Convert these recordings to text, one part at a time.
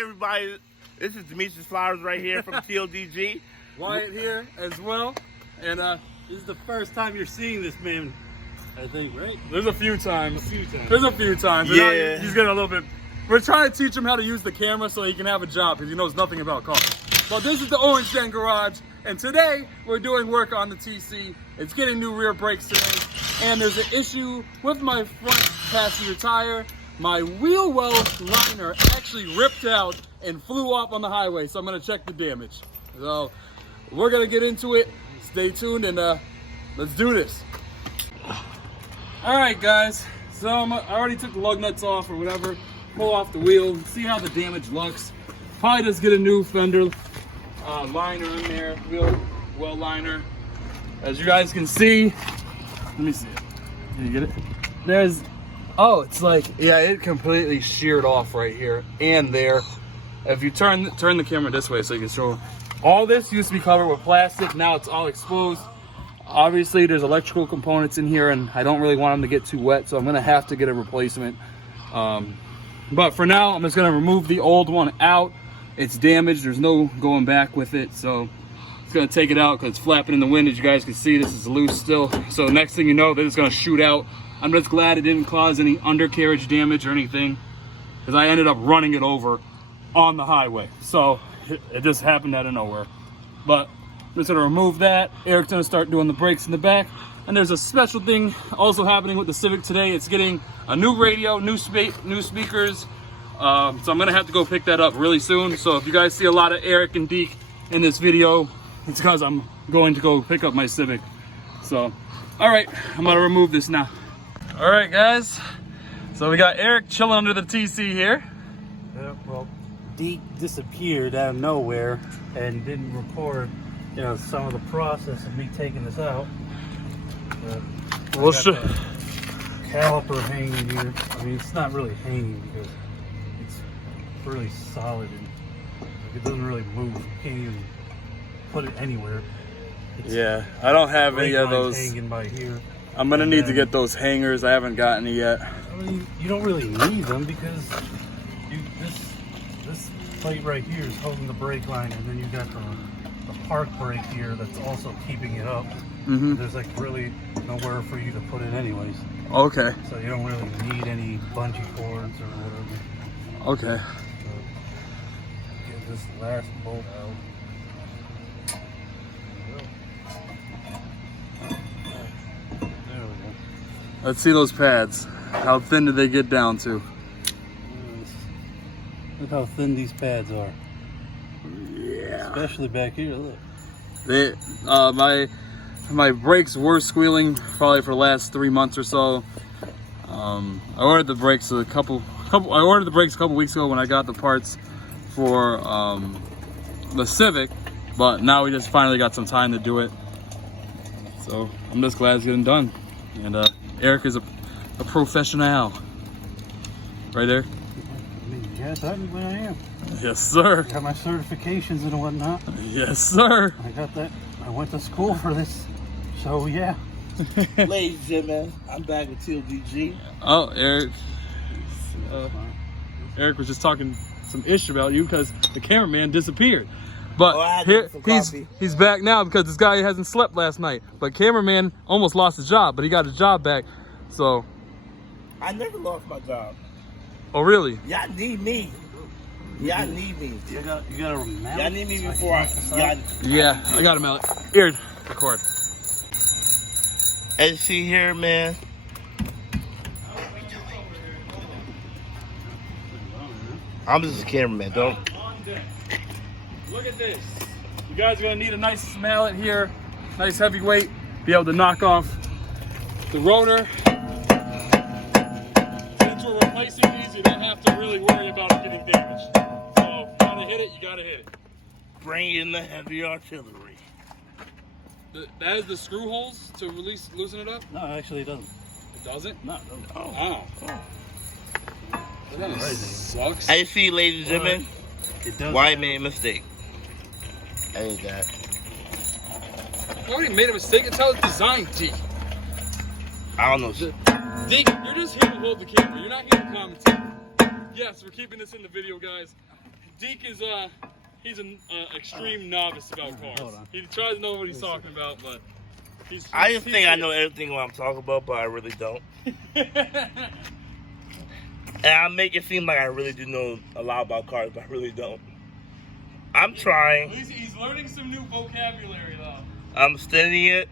everybody, this is Demetrius Flowers right here from TLDG. Wyatt here as well, and this is the first time you're seeing this man, I think, right? There's a few times. There's a few times. Yeah. He's getting a little bit. We're trying to teach him how to use the camera so he can have a job because he knows nothing about cars. But this is the Orange Den Garage, and today we're doing work on the TC. It's getting new rear brakes today, and there's an issue with my front passenger tire. My wheel well liner actually ripped out and flew off on the highway, so I'm gonna check the damage. So we're gonna get into it. Stay tuned and let's do this. All right, guys. So I already took the lug nuts off or whatever. Pull off the wheel, see how the damage looks. Probably just get a new Fender liner in there, wheel well liner. As you guys can see, let me see it. Can you get it? There's, oh, it's like, yeah, it completely sheared off right here and there. If you turn the camera this way so you can show, all this used to be covered with plastic. Now it's all exposed. Obviously, there's electrical components in here, and I don't really want them to get too wet, so I'm gonna have to get a replacement. But for now, I'm just gonna remove the old one out. It's damaged, there's no going back with it, so it's gonna take it out because it's flapping in the wind. As you guys can see, this is loose still. So next thing you know, that it's gonna shoot out. I'm just glad it didn't cause any undercarriage damage or anything, because I ended up running it over on the highway. So it just happened out of nowhere. But I'm just gonna remove that. Eric's gonna start doing the brakes in the back. And there's a special thing also happening with the Civic today. It's getting a new radio, new speakers. So I'm gonna have to go pick that up really soon. So if you guys see a lot of Eric and Deke in this video, it's because I'm going to go pick up my Civic. So, all right, I'm gonna remove this now. All right, guys. So we got Eric chilling under the TC here. Yeah, well, Deke disappeared out of nowhere and didn't record, you know, some of the process of me taking this out. Well, sure. Caliper hanging here. I mean, it's not really hanging because it's really solid and it doesn't really move. You can't even put it anywhere. Yeah, I don't have any of those. Hanging by here. I'm gonna need to get those hangers. I haven't gotten it yet. I mean, you don't really need them because this plate right here is holding the brake line, and then you got the park brake here that's also keeping it up. Mm-hmm. There's like really nowhere for you to put it anyways. Okay. So you don't really need any bungee cords or whatever. Okay. So get this last bolt out. There we go. Let's see those pads. How thin did they get down to? Look how thin these pads are. Yeah. Especially back here, look. They, my brakes were squealing probably for the last 3 months or so. I ordered the brakes a couple weeks ago when I got the parts for the Civic, but now we just finally got some time to do it. So I'm just glad it's getting done. And Eric is a professional. Right there? I mean, yeah, technically I am. Yes, sir. I got my certifications and whatnot. Yes, sir. I got that. I went to school for this. So, yeah. Ladies and gentlemen, I'm back with TLDG. Oh, Eric. Eric was just talking some ish about you because the cameraman disappeared. But here he's back now because this guy hasn't slept last night. But cameraman almost lost his job, but he got his job back. So. I never lost my job. Oh, really? Y'all need me. Y'all need me. You got a mallet? Y'all need me before I... Yeah, I got a mallet. Here, record. As you see here, man. I'm just a cameraman, don't. Look at this. You guys are gonna need a nice mallet here, nice heavy weight, be able to knock off the rotor. Since we're replacing these, you don't have to really worry about it getting damaged. So, you gotta hit it, you gotta hit it. Bring in the heavy artillery. That is the screw holes to loosen it up? No, actually it doesn't. It doesn't? No, it doesn't. Oh. That sucks. As you see, ladies and gentlemen, why I made a mistake. I did that. You already made a mistake. It's how it's designed, Deke. I don't know. Deke, you're just here to hold the camera. You're not here to commentate. Yes, we're keeping this in the video, guys. Deke is he's an extreme novice about cars. Hold on. He tries to know what he's talking about, but I just think I know everything what I'm talking about, but I really don't. And I make it seem like I really do know a lot about cars, but I really don't. I'm trying. He's learning some new vocabulary, though. I'm studying it.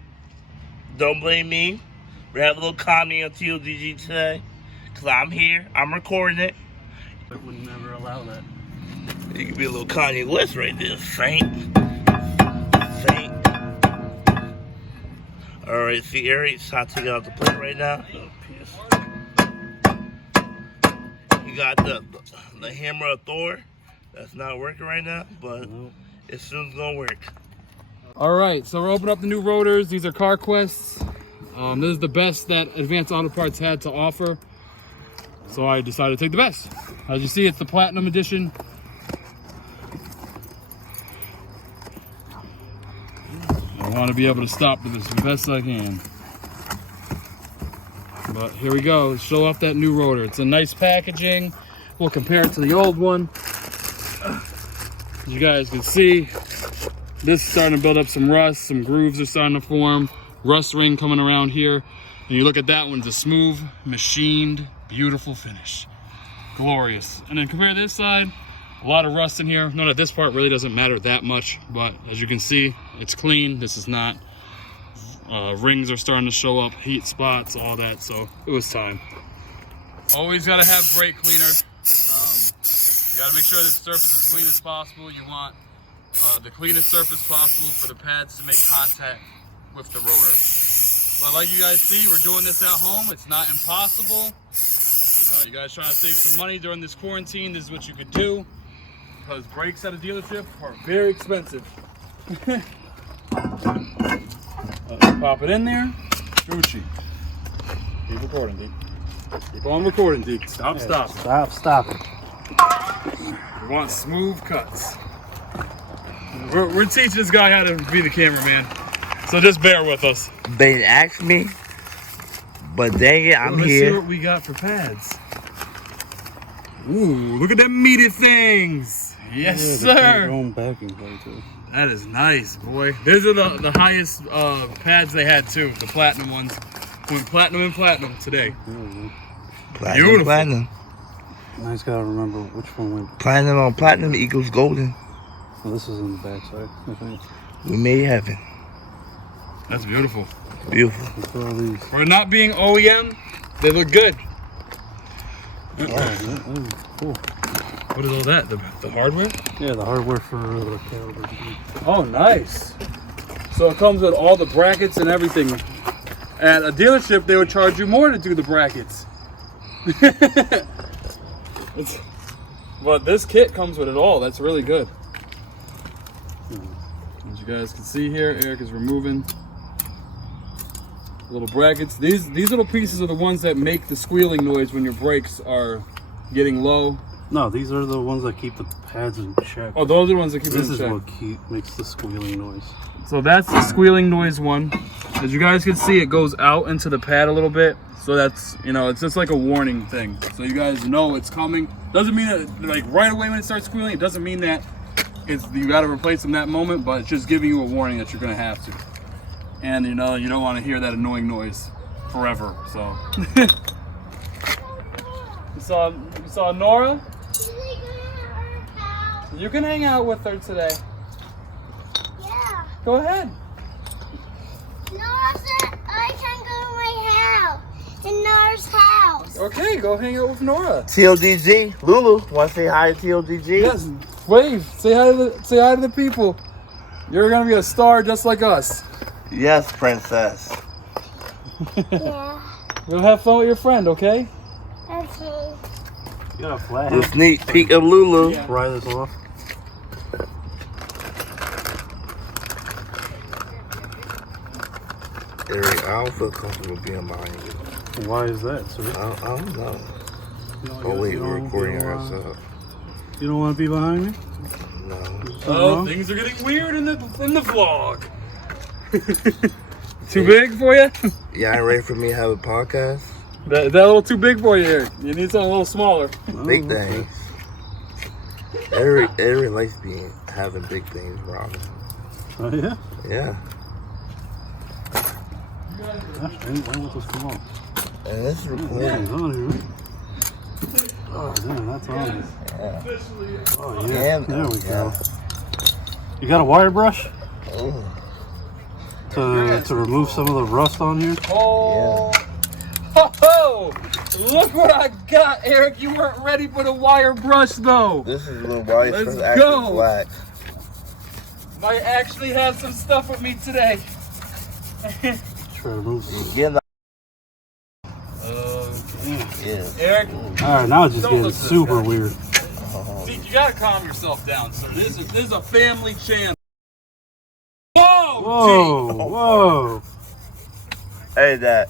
Don't blame me. We have a little comedy on TLDG today. Because I'm here. I'm recording it. I would never allow that. You could be a little Kanye West right there. Saint. Alright, see, Eric's trying to take it out the plate right now. You got the hammer of Thor. That's not working right now, but it soon is gonna work. Alright, so we're opening up the new rotors. These are CarQuests. This is the best that Advanced Auto Parts had to offer. So I decided to take the best. As you see, it's the Platinum Edition. I want to be able to stop with this the best I can. But here we go. Show off that new rotor. It's a nice packaging. We'll compare it to the old one. As you guys can see, this is starting to build up some rust. Some grooves are starting to form. Rust ring coming around here. And you look at that one, it's a smooth, machined, beautiful finish. Glorious. And then compare this side. A lot of rust in here. Note that this part really doesn't matter that much, but as you can see, it's clean. This is not. Rings are starting to show up, heat spots, all that, so it was time. Always gotta have brake cleaner. You gotta make sure the surface is as clean as possible. You want the cleanest surface possible for the pads to make contact with the rotor. But like you guys see, we're doing this at home. It's not impossible. You guys trying to save some money during this quarantine, this is what you could do. Because brakes at a dealership are very expensive. Pop it in there. Gucci. Keep recording, Deke. Keep on recording, Deke. Stop. Stop. We want smooth cuts. We're teaching this guy how to be the cameraman. So just bear with us. They didn't ask me, but dang it, I'm Let's here. see what we got for pads. Ooh, look at them meaty things. Yes, sir. Going back and forth too. That is nice, boy. These are the highest pads they had too, the platinum ones. Went platinum and platinum today. Beautiful. Platinum. I just gotta remember which one went. Platinum on platinum equals golden. Well, this is in the back side, I think. We made heaven. That's beautiful. Beautiful. Let's throw these. For not being OEM, they look good. Cool. What is all that? The hardware? Yeah, the hardware for the Caliper. Oh, nice. So it comes with all the brackets and everything. At a dealership, they would charge you more to do the brackets. But this kit comes with it all. That's really good. As you guys can see here, Eric is removing little brackets. These little pieces are the ones that make the squealing noise when your brakes are getting low. No, these are the ones that keep the pads in check. Oh, those are the ones that keep it in This check. is what makes the squealing noise. So that's the squealing noise one. As you guys can see, it goes out into the pad a little bit. So that's, it's just like a warning thing. So you guys know it's coming. Doesn't mean that, like, right away when it starts squealing, it doesn't mean that you got to replace them that moment, but it's just giving you a warning that you're going to have to. And, you don't want to hear that annoying noise forever, so. You saw Nora? You can hang out with her today. Yeah. Go ahead. Nora said I can go to my house. In Nora's house. Okay, go hang out with Nora. TLDG, Lulu, want to say hi to TLDG? Yes, wave. Say hi to the people. You're gonna be a star just like us. Yes, princess. Yeah. Go have fun with your friend, okay? Okay. You got a flat The sneak peek of Lulu. Yeah. Pry this off. Eric, I don't feel comfortable being behind you. Why is that, sir? I don't know. You Oh wait, we're recording don't ourselves. You don't want to be behind me? No. Oh, things are getting weird in the vlog. Too big for you? Y'all ain't ready for me to have a podcast? That a little too big for you, Eric. You need something a little smaller. Big things. Eric likes having big things around him. Oh yeah? Yeah. Gosh, when was this come on? And this is Yeah, recording. it's on here. Oh man, that's on. Yeah. Oh yeah, And, there we go. You got a wire brush? Oh. To remove some of the rust on here? Oh, ho, ho. Look what I got, Eric. You weren't ready for the wire brush, though. This is when wire Let's starts acting go. black. Might actually have some stuff with me today. Try to remove some. Get in the Yeah. yeah. Eric, Alright, now it's just Don't getting look at this super guy. weird. see, you gotta calm yourself down, sir. This is a family channel. Whoa! Whoa, whoa. Hey, that.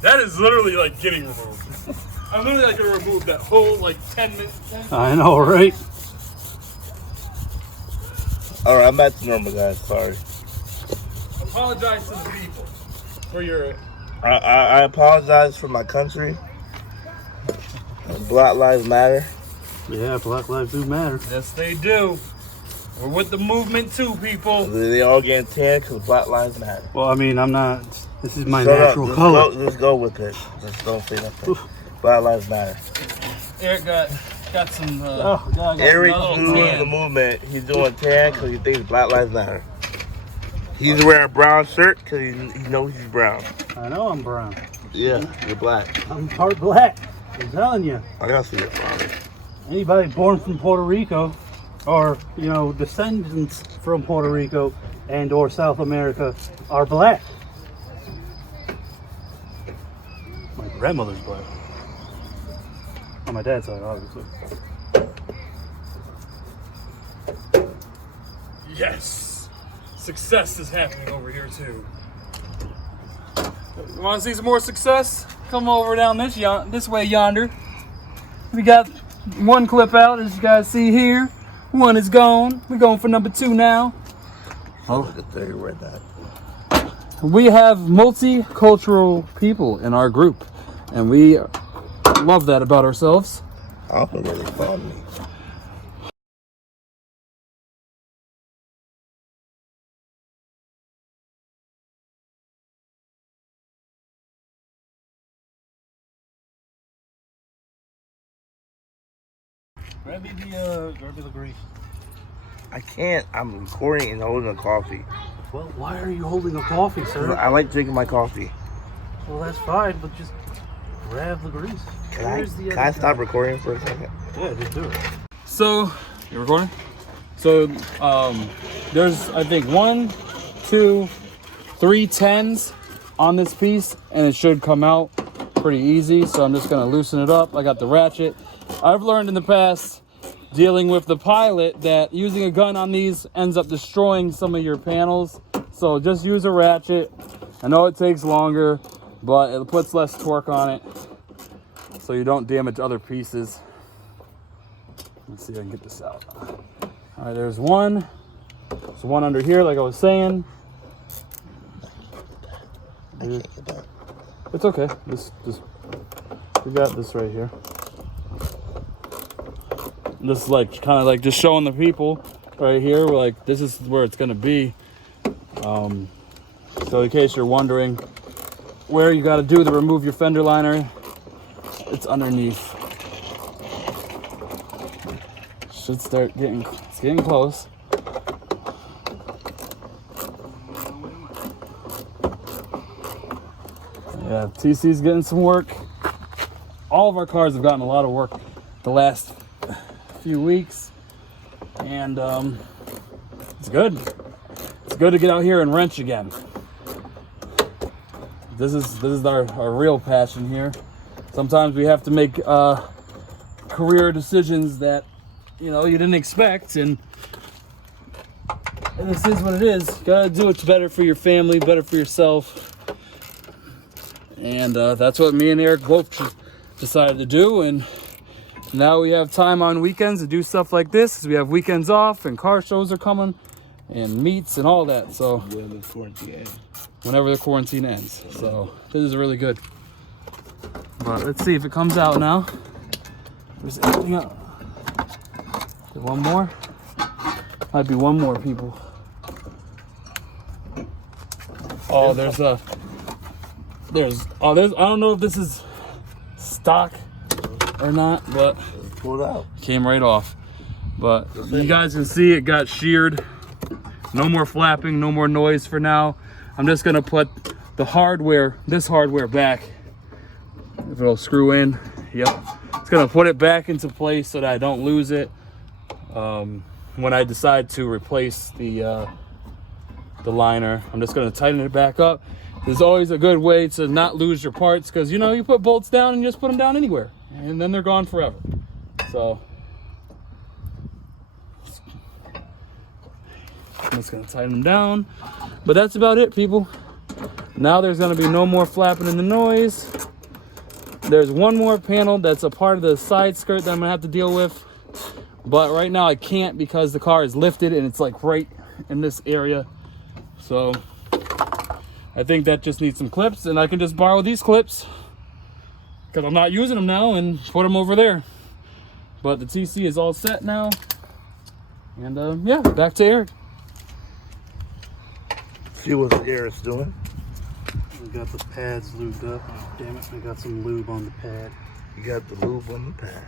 That is literally like getting removed. I'm literally like gonna remove that whole like 10 minutes. I know, right? All right, I'm back to normal, guys. Sorry. Apologize to the people for your. I apologize for my country. Black Lives Matter. Yeah, Black Lives do matter. Yes, they do. We're with the movement too, people. They all getting tanned because Black Lives Matter. Well, I mean, I'm not. This is my Shut up. natural Just color. Just go with it. Just don't say nothing. Black Lives Matter. Eric got some. Oh, God, Eric a little doing tan. the movement. He's doing tan because he thinks Black Lives Matter. He's wearing a brown shirt because he knows he's brown. I know I'm brown. Yeah, you're black. I'm part black. I'm telling you. I gotta see your father. Anybody born from Puerto Rico, or you know, descendants from Puerto Rico and or South America, are black. My grandmother's black. On my dad's side, obviously. Yes, success is happening over here too. You want to see some more success? Come over down this way yonder. We got one clip out, as you guys see here. One is gone. We're going for number 2 now. Oh, look at there, you read that. We have multicultural people in our group, and we love that about ourselves. I don't know where they found me. Grab me the grease. I can't. I'm recording and holding a coffee. Well, why are you holding a coffee, sir? I like drinking my coffee. Well, that's fine, but just grab the grease. Can Where's the I other stop guy? recording for a second? Yeah, just do it. So, you recording? So, there's, I think, 1, 2, 3 10s on this piece, and it should come out pretty easy. So I'm just gonna loosen it up. I got the ratchet. I've learned in the past, dealing with the Pilot, that using a gun on these ends up destroying some of your panels. So just use a ratchet. I know it takes longer, but it puts less torque on it, so you don't damage other pieces. Let's see if I can get this out. All right, there's one. There's one under here, like I was saying. It's okay. We got this right here. This is like kind of like just showing the people right here. We're like, this is where it's gonna be. So in case you're wondering where you got to do to remove your fender liner, it's underneath. Should start getting, it's getting close. Yeah, TC's getting some work. All of our cars have gotten a lot of work the last few weeks, and it's good. It's good to get out here and wrench again. This is our real passion here. Sometimes we have to make career decisions that you didn't expect, and this is what it is. You gotta do what's better for your family, better for yourself, and that's what me and Eric both decided to do. And now we have time on weekends to do stuff like this, because we have weekends off and car shows are coming and meets and all that. So whenever the quarantine ends. So this is really good. But let's see if it comes out now. there's anything else. Is there one more? Might be one more, people. Oh, there's I don't know if this is stock or not, but Pull it out. came right off. But you guys can see it got sheared. No more flapping, no more noise for now. I'm just gonna put the hardware, this hardware back. If it'll screw in, yep. It's gonna put it back into place so that I don't lose it when I decide to replace the liner. I'm just gonna tighten it back up. There's always a good way to not lose your parts, because you know, you put bolts down and you just put them down anywhere and then they're gone forever. So I'm just gonna tighten them down. But that's about it, people. Now there's gonna be no more flapping in the noise. There's one more panel that's a part of the side skirt that I'm gonna have to deal with. But right now I can't because the car is lifted and it's like right in this area. So I think that just needs some clips, and I can just borrow these clips because I'm not using them now and put them over there. But the TC is all set now. And yeah, back to Eric. See what Eric's doing. We got the pads lubed up. Damn it, I got some lube on the pad. You got the lube on the pad.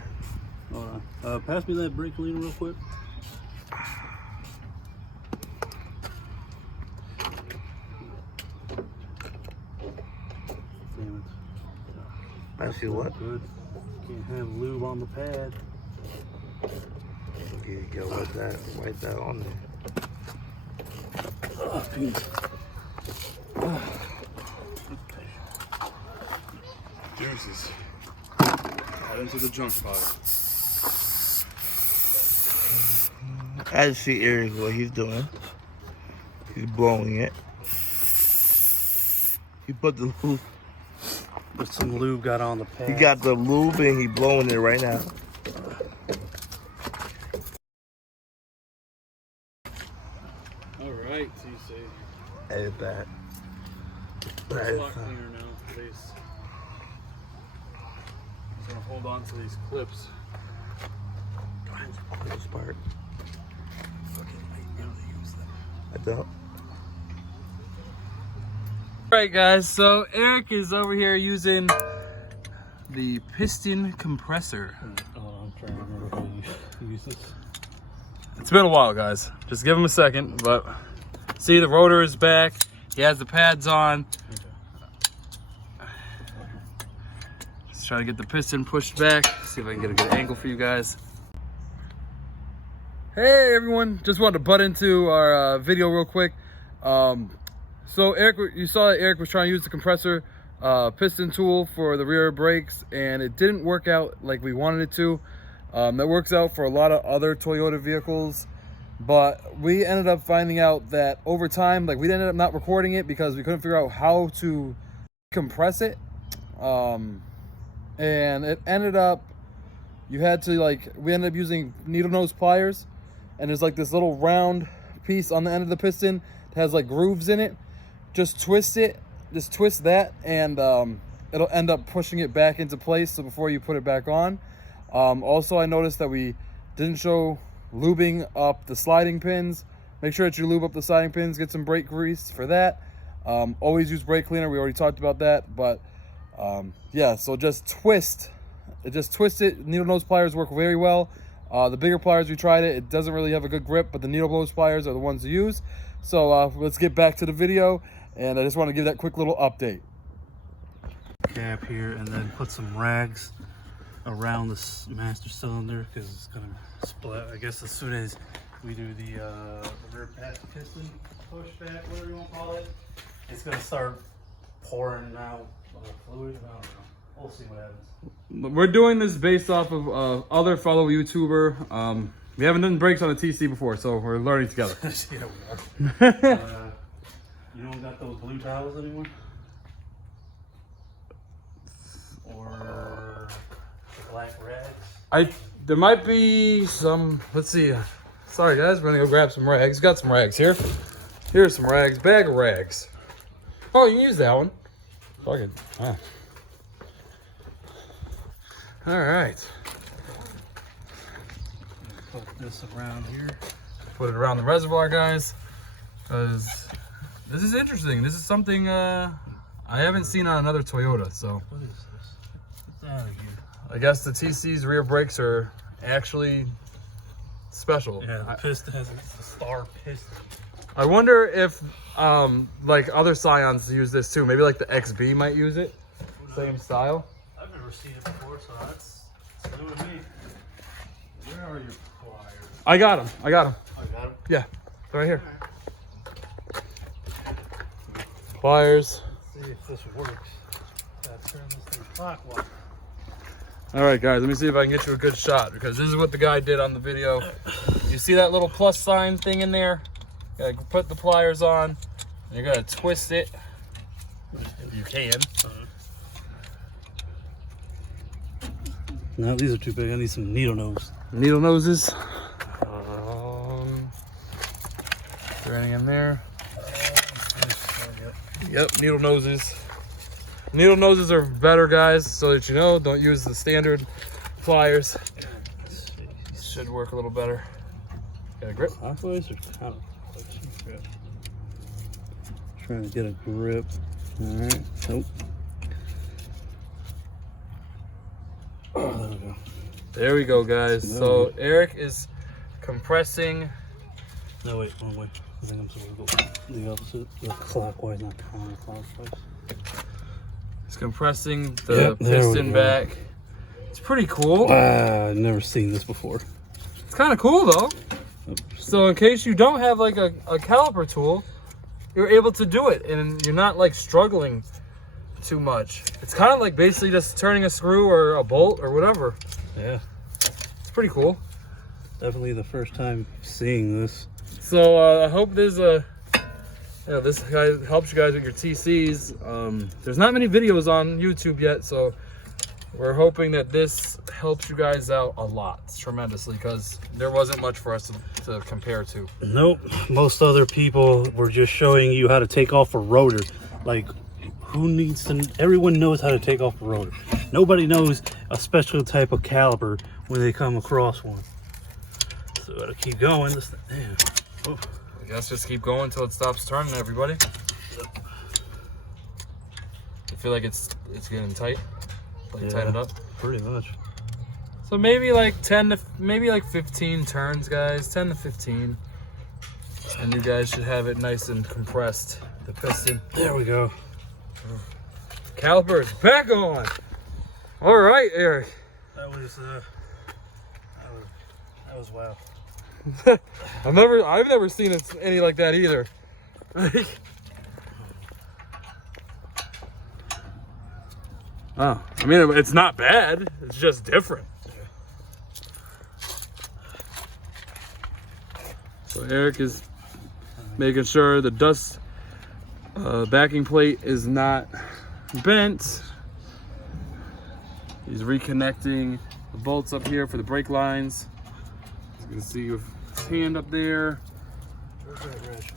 Hold on. Pass me that brake cleaner real quick. Damn it. I see what? Good. Can't have lube on the pad. Okay, you gotta wipe that on there. Oh, Deuces. Out into the junk pile. I see Eric what he's doing. He's blowing it. He put the lube. Put some lube got on the pad. He got the lube and he blowing it right now. All right, TC. Edit that. It's a lot cleaner now, at least. I'm gonna hold on to these clips. This part. I don't. Alright guys, so Eric is over here using the piston compressor. Oh, I'm trying to remember how to use this. It's been a while, guys. Just give him a second, but see, the rotor is back. He has the pads on. Just trying to get the piston pushed back. See if I can get a good angle for you guys. Hey everyone, just wanted to butt into our video real quick. So Eric, you saw that Eric was trying to use the compressor piston tool for the rear brakes, and it didn't work out like we wanted it to. That works out for a lot of other Toyota vehicles, but we ended up finding out that over time, like, we ended up not recording it because we couldn't figure out how to compress it. And it ended up, you had to, like, we ended up using needle nose pliers, and there's like this little round piece on the end of the piston that has like grooves in it. Just twist it, just twist that, and it'll end up pushing it back into place, so before you put it back on. Also, I noticed that we didn't show lubing up the sliding pins. Make sure that you lube up the sliding pins, get some brake grease for that. Always use brake cleaner, we already talked about that, but yeah, so just twist it. Needle nose pliers work very well. The bigger pliers, we tried it doesn't really have a good grip, but the needle nose pliers are the ones to use. So let's get back to the video, and I just want to give that quick little update. Cap here, and then put some rags around the master cylinder because it's gonna split. I guess as soon as we do the rear piston pushback, whatever you want to call it, it's gonna start pouring out fluid. I don't know. We'll see what happens. We're doing this based off of other fellow YouTuber. We haven't done brakes on a TC before, so we're learning together. Yeah, we are. You don't got those blue towels anymore? Or the black rags? There might be some, let's see. Sorry guys, we're gonna go grab some rags. Got some rags here. Here's some rags, bag of rags. Oh, you can use that one. Fucking, All right. put this around here. Put it around the reservoir, guys, because this is interesting. This is something I haven't seen on another Toyota. So What is this? What's out of here? I guess the TC's rear brakes are actually special. Yeah, the piston has a star piston. I wonder if like other Scions use this too. Maybe like the XB might use it. Same style. I've never seen it before, so that's new to me. Where are your pliers? I got them. I got them. Yeah, they're right here. Pliers. Let's see if this works. Gotta turn this thing clockwise. All right, guys, let me see if I can get you a good shot, because this is what the guy did on the video. You see that little plus sign thing in there? You gotta put the pliers on, and you're gonna twist it, if you can. No, these are too big. I need some needle nose. Needle noses. Is there anything in there? Yep, needle noses. Needle noses are better, guys, so that you know, don't use the standard pliers. Should work a little better. Got a grip? Clockwise or counterclockwise? Yeah. Trying to get a grip. All right. Nope. Oh, there we go. There we go, guys. No. So Eric is compressing. No, wait, wrong way. I think I'm supposed to go the opposite. Yeah, clockwise, not counterclockwise. He's compressing the Yep, there we piston go. back. It's pretty cool. Wow, I've never seen this before. It's kind of cool though. Oops. So in case you don't have like a caliper tool, you're able to do it and you're not like struggling too much. It's kind of like basically just turning a screw or a bolt or whatever. Yeah, It's pretty cool. definitely the first time seeing this. So I hope this guy helps you guys with your TCs. There's not many videos on YouTube yet, so we're hoping that this helps you guys out a lot, tremendously, because there wasn't much for us to compare to. Nope, most other people were just showing you how to take off a rotor. Like, who needs to? Everyone knows how to take off a rotor. Nobody knows a special type of caliper when they come across one. So I gotta keep going. This thing, damn. Oh. I guess just keep going until it stops turning, everybody. I feel like it's getting tight. Like Yeah. tighten it up. Pretty much. So maybe like 15 turns, guys. 10 to 15. And you guys should have it nice and compressed. The piston. There we go. Caliper is back on. All right, Eric. That was wow. I've never seen any like that either. Oh, I mean, it's not bad. It's just different. So Eric is making sure the dust backing plate is not bent. He's reconnecting the bolts up here for the brake lines. You can see with his hand up there. Where's that ratchet?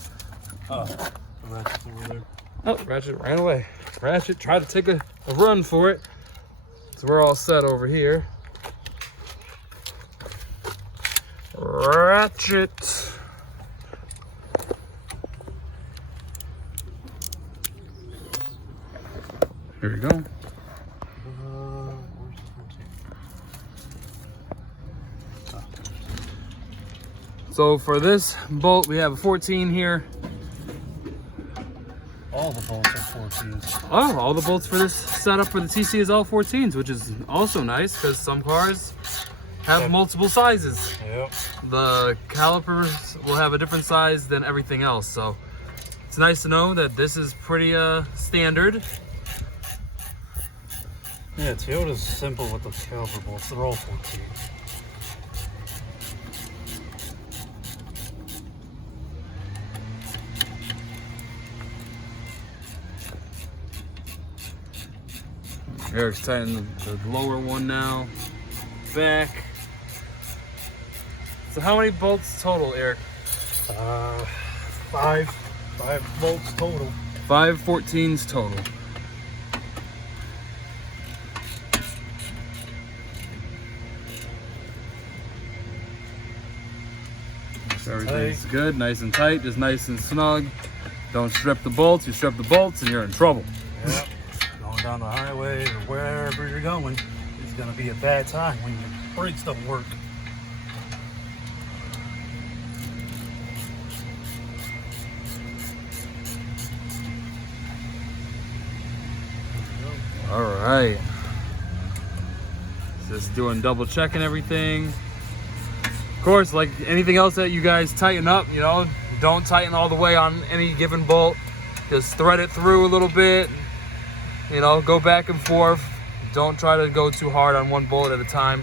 Oh, the ratchet's over there. Oh, Ratchet ran away. Ratchet tried to take a run for it. So we're all set over here. Ratchet. Here we go. Where's the 14? So for this bolt, we have a 14 here. All the bolts are 14s. Oh, all the bolts for this setup for the TC is all 14s, which is also nice because some cars have multiple sizes. Yep. The calipers will have a different size than everything else, so it's nice to know that this is pretty standard. Yeah, Toyota's simple with the caliper bolts. They're all 14. Eric's tightening the lower one now. Back. So how many bolts total, Eric? 5 bolts total. 5 14s total. Everything's good, nice and tight, just nice and snug. Don't strip the bolts. You strip the bolts and you're in trouble. Yep. Going down the highway or wherever you're going, it's gonna be a bad time when your brakes don't work. All right. Just doing double checking everything. Of course, like anything else that you guys tighten up, you know, don't tighten all the way on any given bolt. Just thread it through a little bit, you know, go back and forth. Don't try to go too hard on one bolt at a time.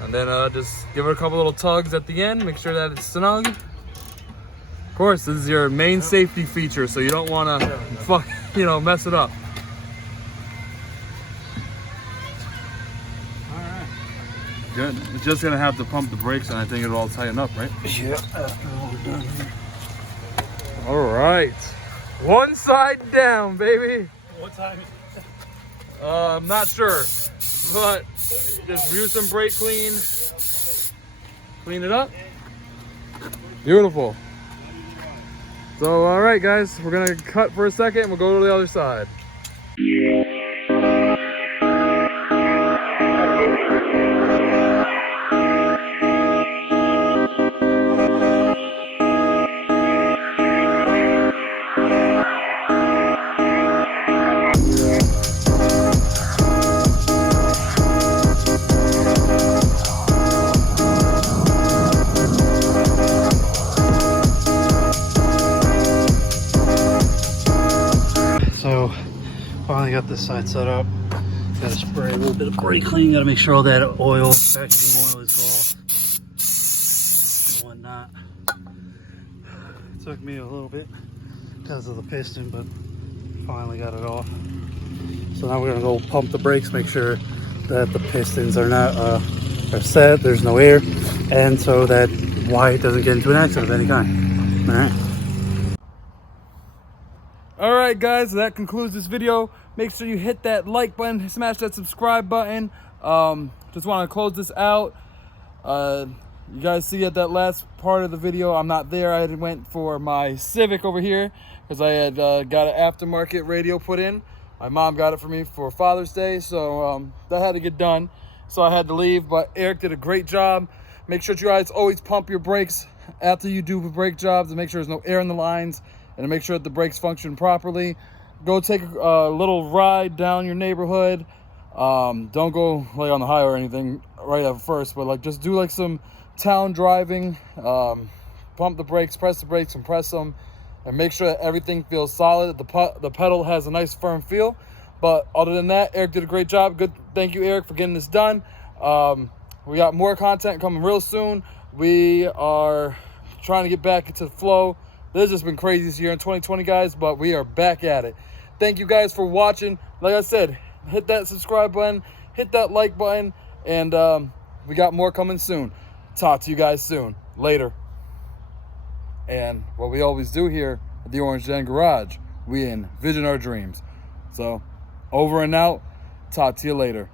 And then just give it a couple little tugs at the end, make sure that it's snug. Of course, this is your main safety feature, so you don't want to, mess it up. Good. We're just gonna have to pump the brakes, and I think it'll all tighten up, right? Yeah. After all we're done here. All right. One side down, baby. What time is it? I'm not sure, but just use some brake clean. Clean it up. Beautiful. So, all right, guys, we're gonna cut for a second, and we'll go to the other side. So finally got this side set up. Gotta spray a little bit of brake clean. Gotta make sure all that oil, packaging oil, is off and whatnot. It took me a little bit because of the piston, but finally got it off. So now we're gonna go pump the brakes, make sure that the pistons are not are set, there's no air, and so that Wyatt doesn't get into an accident of any kind. All right. All right, guys, that concludes this video. Make sure you hit that like button, smash that subscribe button. Just want to close this out. You guys see at that last part of the video, I'm not there. I went for my Civic over here because I had got an aftermarket radio put in. My mom got it for me for Father's Day, so that had to get done. So I had to leave, but Eric did a great job. Make sure you guys always pump your brakes after you do brake jobs, and make sure there's no air in the lines, and to make sure that the brakes function properly. Go take a little ride down your neighborhood. Don't go like on the highway or anything right at first, but like just do like some town driving. Pump the brakes, press the brakes, and press them, and make sure that everything feels solid. The pedal has a nice firm feel. But other than that, Eric did a great job. Good, thank you, Eric, for getting this done. We got more content coming real soon. We are trying to get back into the flow. This has just been crazy this year in 2020, guys, but we are back at it. Thank you guys for watching. Like I said, hit that subscribe button, hit that like button, and we got more coming soon. Talk to you guys soon. Later. And what we always do here at the Orange Den Garage, we envision our dreams. So, over and out. Talk to you later.